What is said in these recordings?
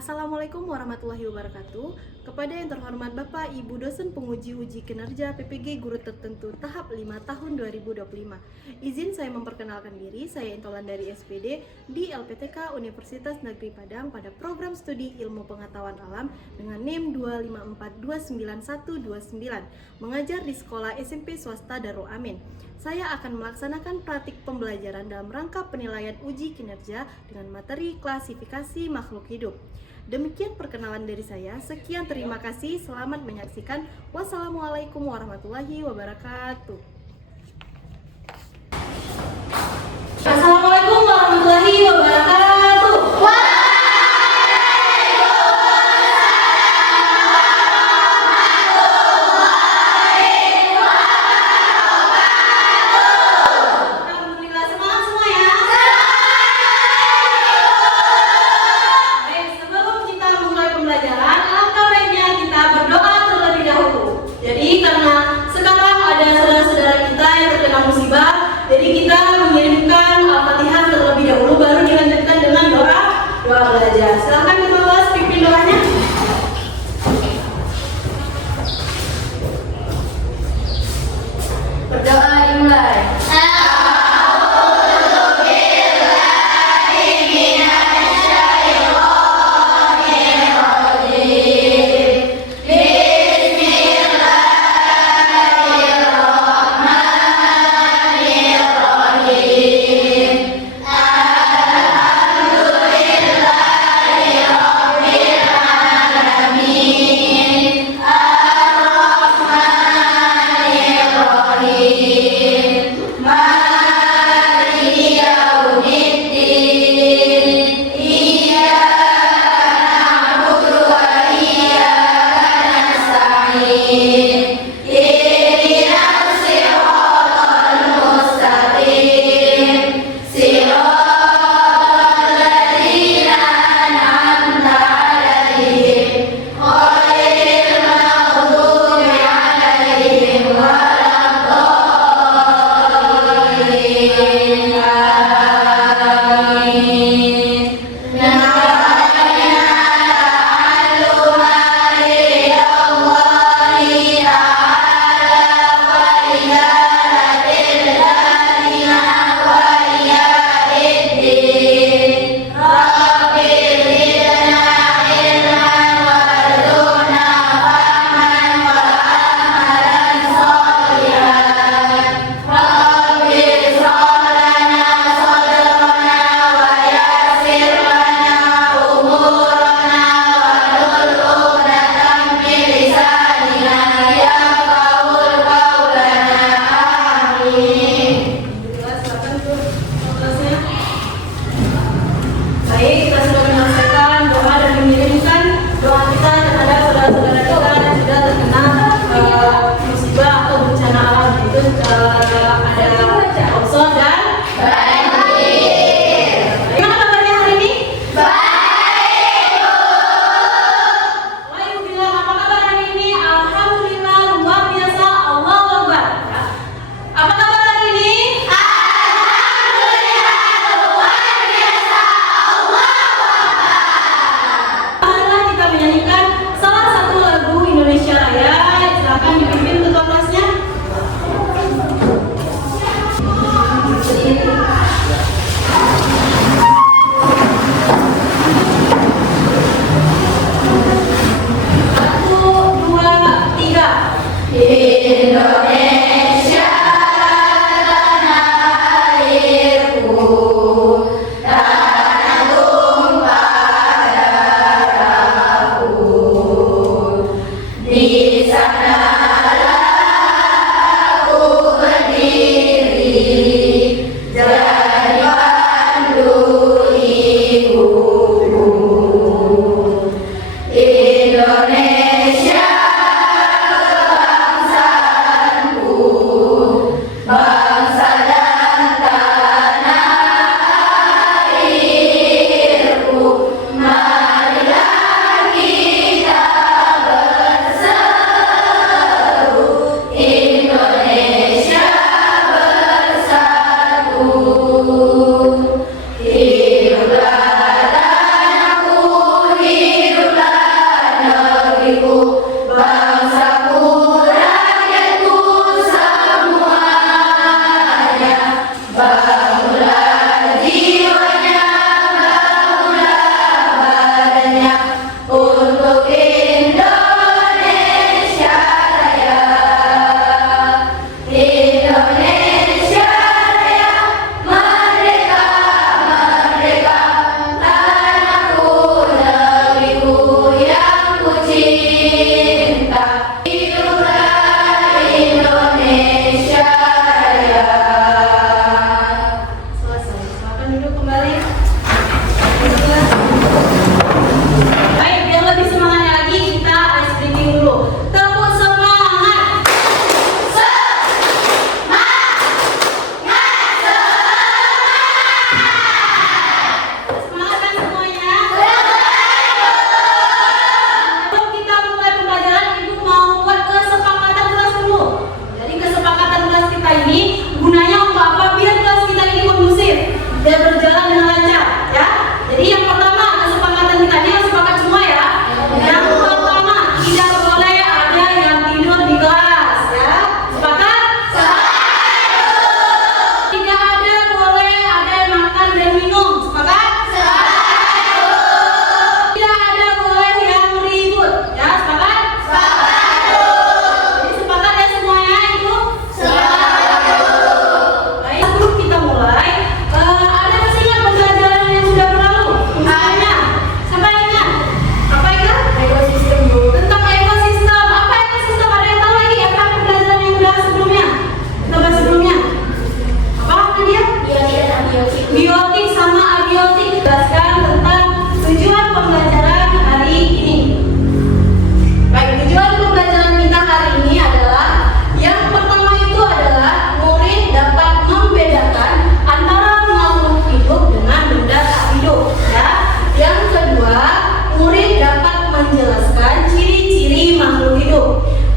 Assalamualaikum warahmatullahi wabarakatuh. Kepada yang terhormat Bapak Ibu dosen penguji uji kinerja PPG Guru Tertentu tahap 5 tahun 2025. Izin saya memperkenalkan diri, saya Intolan dari SPD di LPTK Universitas Negeri Padang pada program studi Ilmu Pengetahuan Alam dengan NIM 254291129, mengajar di Sekolah SMP Swasta Darul Amin. Saya akan melaksanakan praktik pembelajaran dalam rangka penilaian uji kinerja dengan materi klasifikasi makhluk hidup. Demikian perkenalan dari saya. Sekian, terima kasih. Selamat menyaksikan. Wassalamualaikum warahmatullahi wabarakatuh. Assalamualaikum warahmatullahi wabarakatuh. Alhamdulillah, semangat semua ya. Baik, sebelum kita memulai pembelajaran, alangkah baiknya kita berdoa terlebih dahulu. Jadi karena sekarang ada saudara-saudara kita yang terkena musibah, jadi kita mengirimkan Al-Fatihah terlebih dahulu, baru dilanjutkan dengan doa belajar. Silakan kita bahas pimpin doanya. Berdoa dimulai.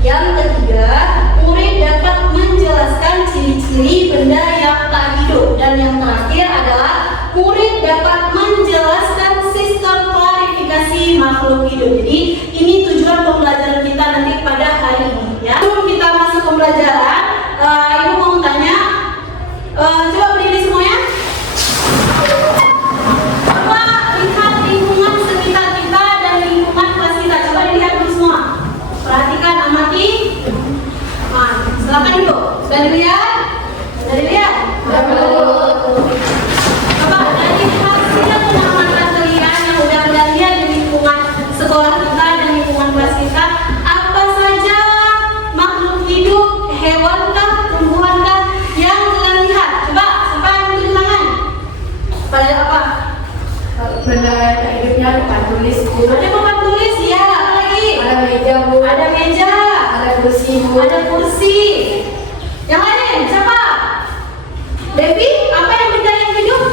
Yang ketiga, murid dapat menjelaskan ciri-ciri benda yang tak hidup. Dan yang terakhir adalah murid dapat menjelaskan sistem klarifikasi makhluk hidup. Jadi ini tujuan pembelajaran kita nanti pada hari ini ya. Sebelum kita masuk pembelajaran, Ibu mau tanya, coba berdiri semuanya. Coba lihat lingkungan sekitar kita dan lingkungan kelas kita. Coba dilihat dulu semua. Perhatikan, amati. Nah, silakan Ibu. Sudah dilihat? Sudah dilihat? Coba dari hasil pengamatan kalian yang udah lihat di lingkungan sekolah kita dan lingkungan kelas kita, apa saja makhluk hidup, hewan kah, tumbuhan kah yang kalian lihat? Coba siapa yang tunjuk tangan? Pada apa? Benda hidupnya papan tulis, Bu. Ada papan tulis ya. Apa lagi? Ada meja, Bu. Ada meja. Ada kursi, Bu. Ada kursi. Yang lain siapa? Devi, apa yang benda yang hidup?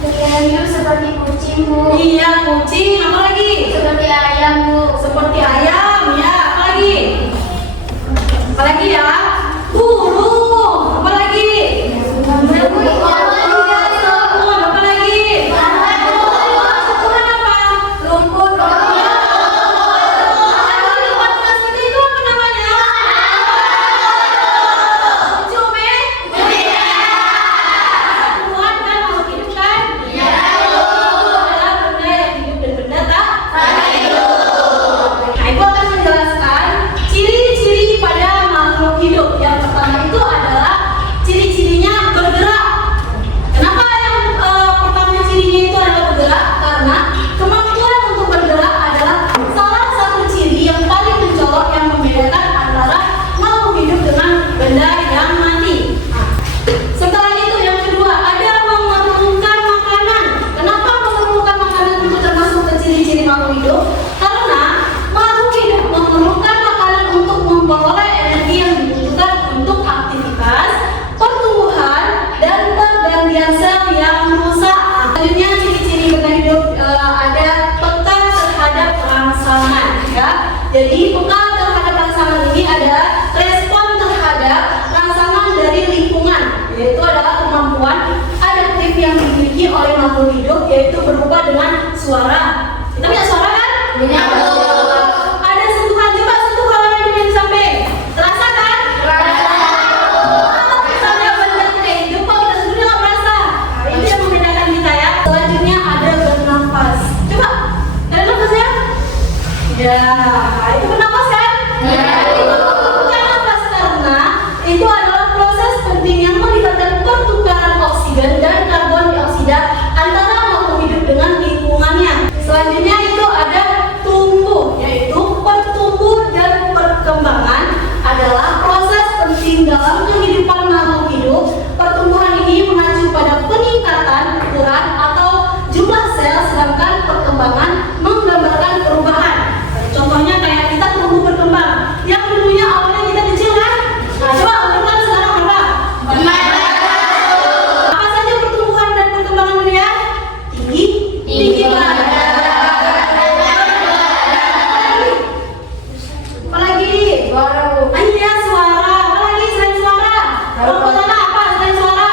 Benda hidup seperti kucing, Bu. Iya, kucing. Apa lagi? Seperti ayam, Bu. Seperti ayam, ya. Apa lagi? Apa lagi ya? Burung. Apa lagi? Sabun. Apa lagi? Sabun apa? Lumpur. Lingkungan kelas kita itu apa namanya? Cumi. Tumbuhan kan makhluk hidup kan? Iya. Itu adalah benda yang hidup dan benda tak hidup. Nah, Ibu akan menjelaskan ciri-ciri pada makhluk hidup. Yang pertama itu adalah ciri-cirinya bergerak. Kenapa yang pertama cirinya itu adalah bergerak? Karena kemampuan untuk bergerak adalah salah satu ciri yang paling mencolok yang membedakan antara makhluk hidup dengan benda yang mati. Nah, setelah itu yang kedua ada memerlukan makanan. Kenapa memerlukan makanan itu termasuk ke ciri-ciri makhluk hidup? Karena makhluk hidup memerlukan makanan untuk memperoleh energi yang dibutuhkan untuk aktivitas, pertumbuhan, dan pergantian sel yang rusak. Selanjutnya ciri-ciri benda hidup ada peka terhadap rangsangan ya. Jadi peka terhadap rangsangan ini ada respon terhadap rangsangan dari lingkungan, yaitu adalah kemampuan adaptif yang dimiliki oleh makhluk hidup, yaitu berupa dengan suara. Kita punya suara kan? Punya, Bu. Ada sentuhan, coba sentuh kawan yang di samping. Terasa kan? Kalau misalnya benda tidak hidup, kalau kita sentuhnya nggak berasa. Nah, itu yang membedakan kita ya. Selanjutnya ada bernafas. Coba, ada nafas ya? Ya, itu bernafas kan? Itu bukan nafas karena itu adalah proses penting yang melibatkan pertukaran oksigen dan karbon dioksida antara makhluk hidup dengan lingkungannya. Selanjutnya itu ada tumbuh, yaitu pertumbuh dan perkembangan adalah proses penting dalam kehidupan makhluk hidup. Pertumbuhan ini mengacu pada peningkatan ukuran atau jumlah sel, sedangkan perkembangan menggambarkan perubahan. Contohnya kayak kita tumbuh berkembang. Yang dulunya awalnya kita kecil kan? Nah, coba ukuran sekarang berapa? Apa saja pertumbuhan dan perkembangan dunia? Tinggi badan. Apa lagi? Suara, Bu. Iya, suara. Apa lagi selain suara? Perkembangan apa selain suara?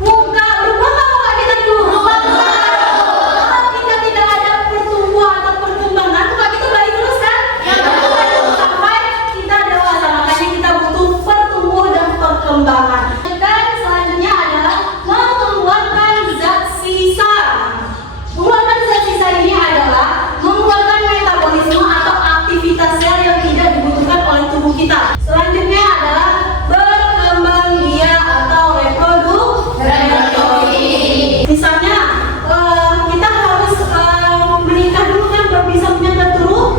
Muka. Berubah nggak muka kita dulu? Kalau kita tidak ada pertumbuhan atau perkembangan, muka kita baik terus kan? Sampai kita dewasa, makanya kita butuh pertumbuhan dan perkembangan. Dan selanjutnya adalah mengeluarkan zat sisa. Mengeluarkan zat sisa ini adalah mengeluarkan metabolisme atau aktivitas sel yang tidak dibutuhkan oleh tubuh kita. Selanjutnya adalah berkembang biak atau reproduksi. Misalnya kita harus menikah dulu kan baru bisa punya keturunan.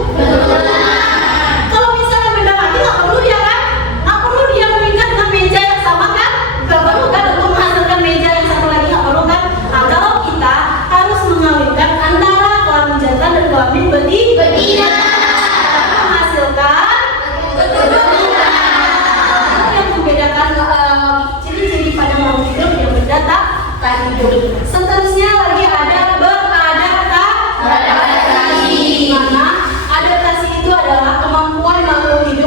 Kalau misalnya benda mati nggak perlu dia kan? Nggak perlu dia menikah dengan meja yang sama kan? Nggak perlu kan untuk menghasilkan meja yang satu lagi, nggak perlu kan? Nah, kalau kita harus mengawinkan antara kelamin jantan dan kelamin betina menghasilkan keturunan. Yang membedakan ciri-ciri pada makhluk hidup yang benda tak hidup. Seterusnya lagi ada beradaptasi. Di mana adaptasi itu adalah kemampuan makhluk hidup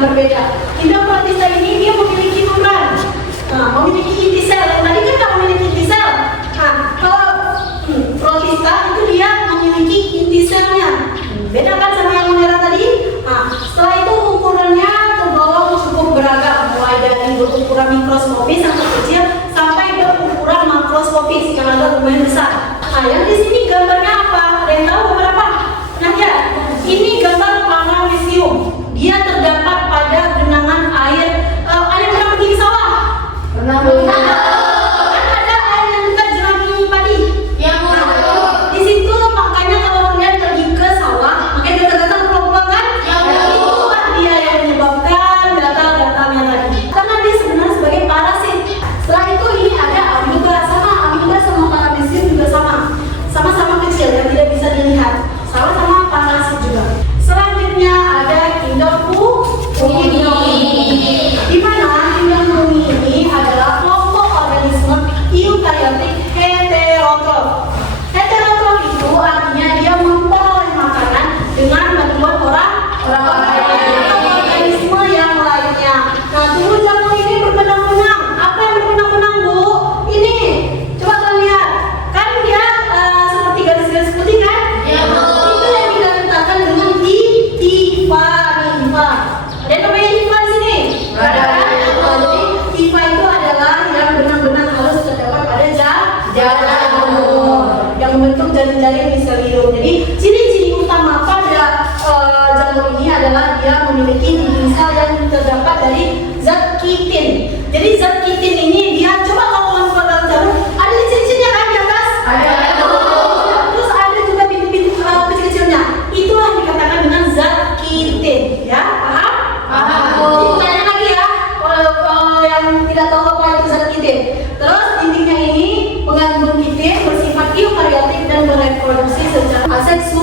yang berbeda. Induk protista ini dia memiliki membran, memiliki inti sel. Yang tadi kan nggak memiliki inti sel. Nah, kalau protista itu dia memiliki inti selnya. Beda kan sama yang merah tadi? Nah, setelah itu ukurannya tergolong cukup beragam, mulai dari berukuran mikroskopis yang kecil sampai berukuran makroskopis yang agak lumayan besar. Nah, yang di sini gambarnya apa? Ada yang tahu gambar apa? Nah ya, ini gambar paramecium. Dia terdapat pada genangan air. Ada yang pernah pergi ke sawah? Pernah Kan ada air yang dekat jerami padi. Nah, di situ makanya kalau kalian pergi ke sawah, makanya gatal-gatal pulang-pulang kan? Itulah dia yang menyebabkan gatal-gatalnya tadi. Karena dia sebenarnya sebagai parasit. Setelah itu ini ada amoeba sama paramecium juga sama-sama kecil yang tidak bisa dilihat. Sama-sama parasit juga. Selanjutnya ada kingdom fungi. Di mana kingdom fungi ini adalah kelompok organisme eukaryotik heterotrof. Heterotrof itu artinya dia memperoleh makanan dengan bantuan orang lain atau organisme yang lainnya. Nah, tumbuh jamur ini berbenang-benang. Apa yang berbenang-benang, Bu? Ini. Coba kalian lihat. Kan dia seperti garis-garis putih kan? Itu yang kita katakan dengan hifa. Ada yang namanya hifa di sini? Ada. Jadi hifa itu adalah yang benang-benang halus terdapat pada jamur yang membentuk jaring-jaring miselium. Jadi ciri-ciri utama pada jamur ini adalah dia memiliki dinding sel yang terdapat dari zat kitin. Jadi zat kitin ini dia coba kalau masuk ke dalam jamur ada ciri-cirinya kan di atas? Ada. Terus ada juga bintik-bintik kecil-kecilnya. Itulah yang dikatakan dengan zat kitin. Ya, paham? Jadi tanya lagi ya, kalau yang tidak tahu apa itu zat kitin. Terus dindingnya ini mengandung kitin bersifat eukaryotik dan bereproduksi secara aseksual.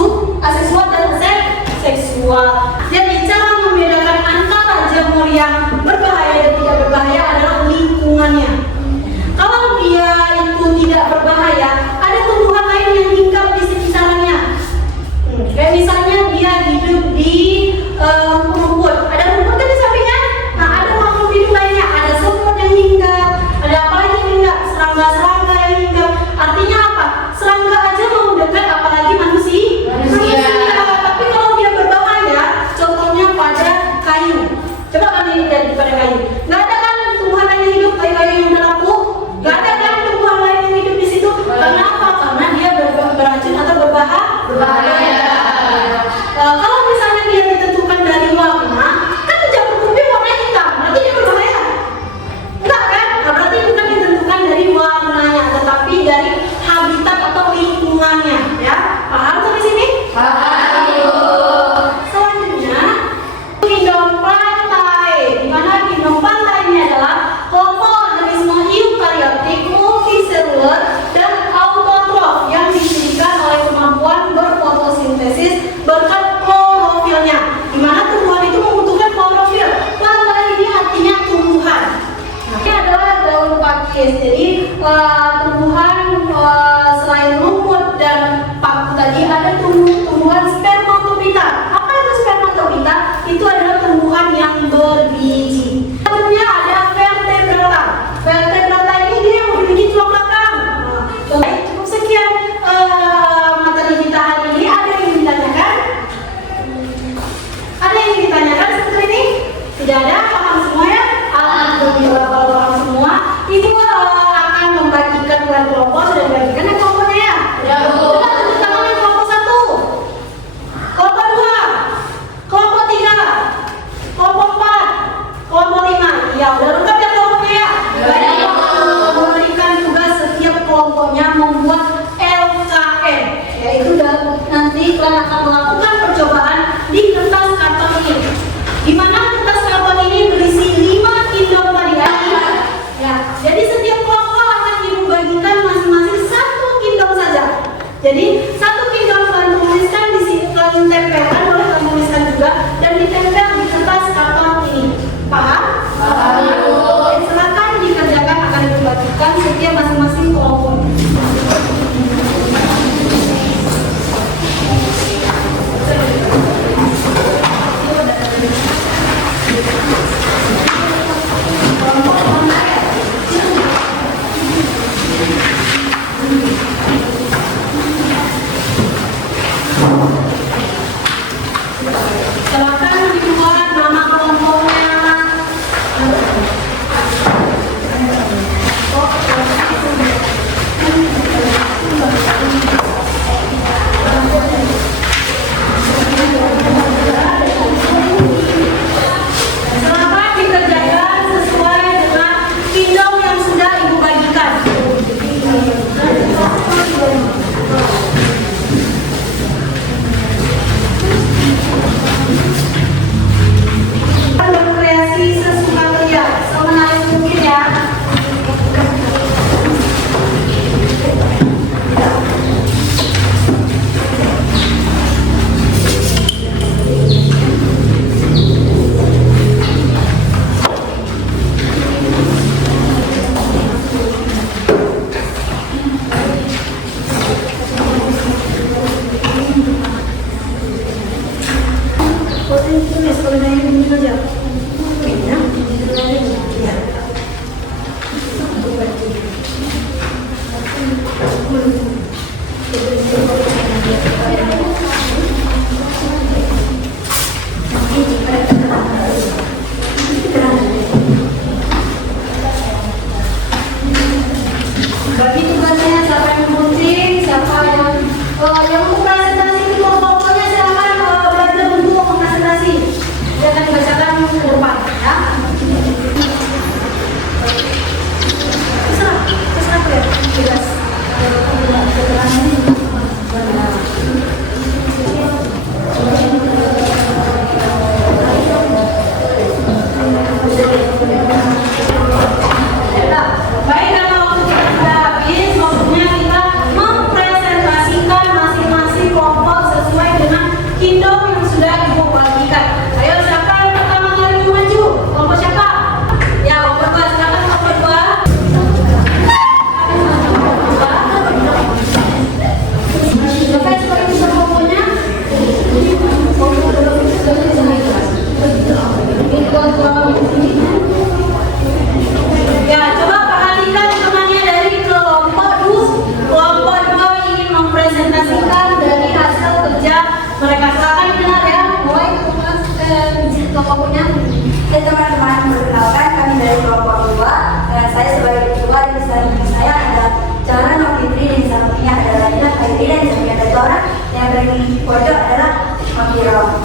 paling pojok adalah Mafiro.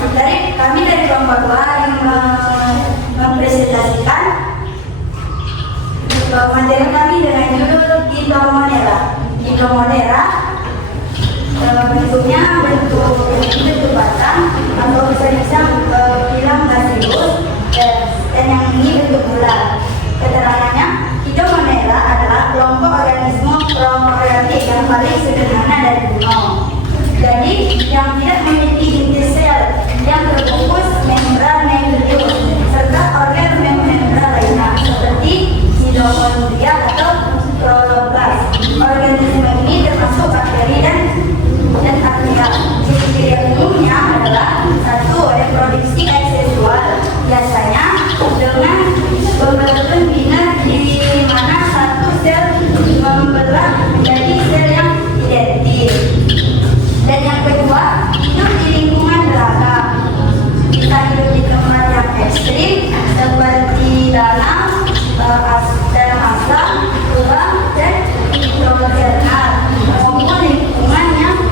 Kami dari kelompok 2 yang mempresentasikan materi kami dengan judul Hidromonera. Hidromonera bentuknya bentuk batang atau bisa bilang gaseous dan yang ini bentuk bulat. Keterangannya, Hidromonera adalah kelompok organisme prokaryotik yang paling sederhana dari gunung. Jadi yang tidak memiliki inti sel yang terbungkus membran membranous serta organ membran lainnya seperti mitokondria atau kloroplast. Organisme ini termasuk bakteri dan archaea. Ciri-ciri umumnya adalah 1. Reproduksi asexual, biasanya dengan pembentukan biner di mana satu sel membelah menjadi sel yang identik. Dan yang kedua, hidup di lingkungan beragam. Bisa hidup di tempat yang ekstrim seperti danau, dalam asam, lubang, dan hidrotermal maupun lingkungan yang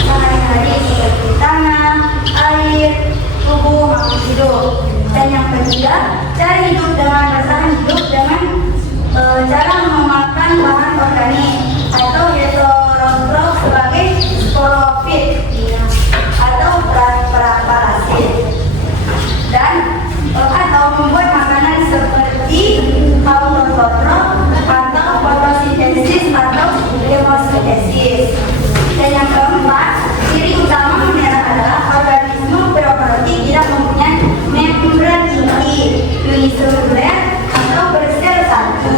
sehari-hari seperti tanah, air, tubuh, makhluk hidup. Dan yang ketiga, cari hidup dengan bertahan hidup dengan cara memakan bahan organik atau heterotrof sebagai sporofit atau parasit, dan atau membuat makanan seperti autotrof atau fotosintesis atau kemosintesis. Dan yang keempat, ciri utama monera adalah organisme prokaryotik tidak mempunyai membran inti, uniseluler atau bersel satu.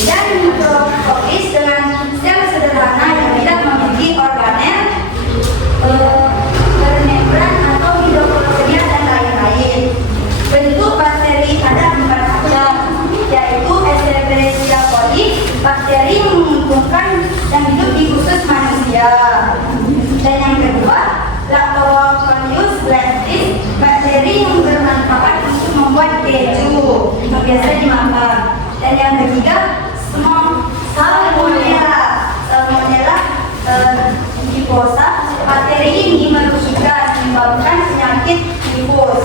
Dan mikrokosmos dengan sel sederhana yang tidak memiliki organel, bermembran atau mitokondria dan lain-lain. Bentuk bakteri ada 4 macam, yaitu Escherichia coli, bakteri yang menguntungkan yang hidup di usus manusia. Dan yang kedua, Lactobacillus lactis, bakteri yang bermanfaat untuk membuat keju yang biasa dimakan. Dan yang ketiga, Salmonella. Salmonella typhosa, bakteri ini menyebabkan penyakit tifus.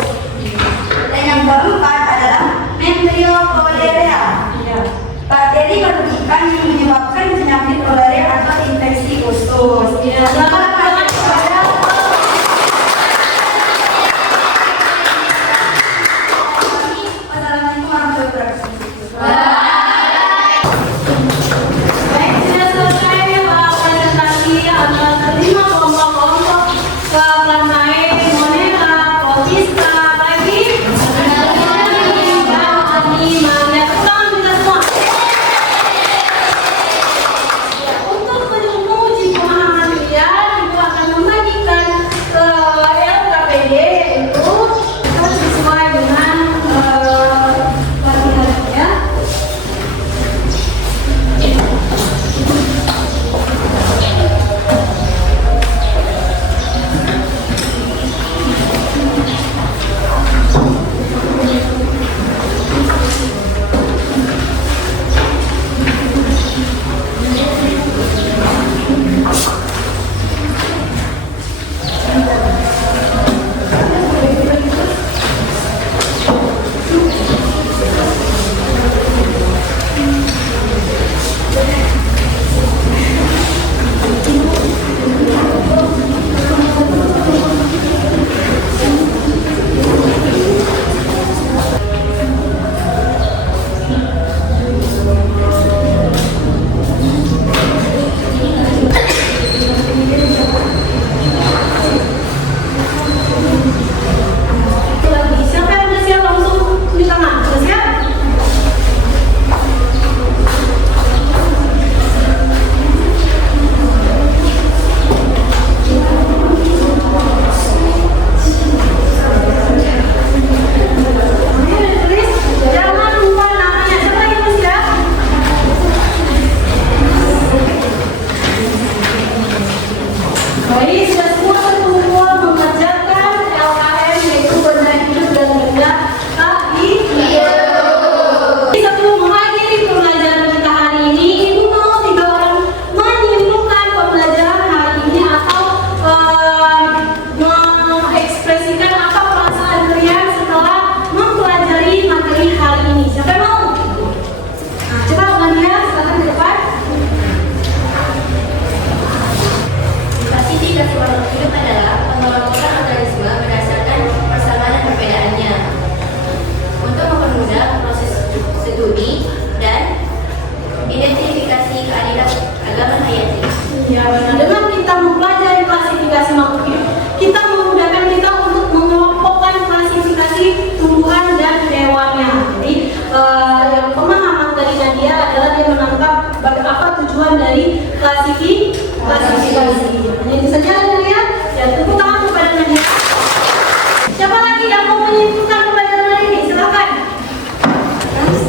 Dan yang keempat adalah Membrio cholerae. Bakteri merugikan yang menyebabkan penyakit kolera atau infeksi usus. Wassalamualaikum warahmatullahi wabarakatuh. Baik, sudah selesai presentasi atas 5 kelompok-kelompok Kelamai, Monera, Kotista, lagi.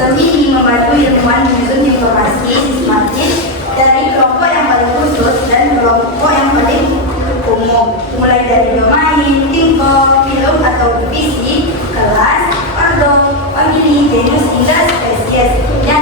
Sistem ini membantu ilmuwan menyusun informasi sistematis dari kelompok yang paling khusus dan kelompok yang paling umum, mulai dari domain, tingkat, film atau divisi, kelas, ordo, famili, genus hingga spesies. Yang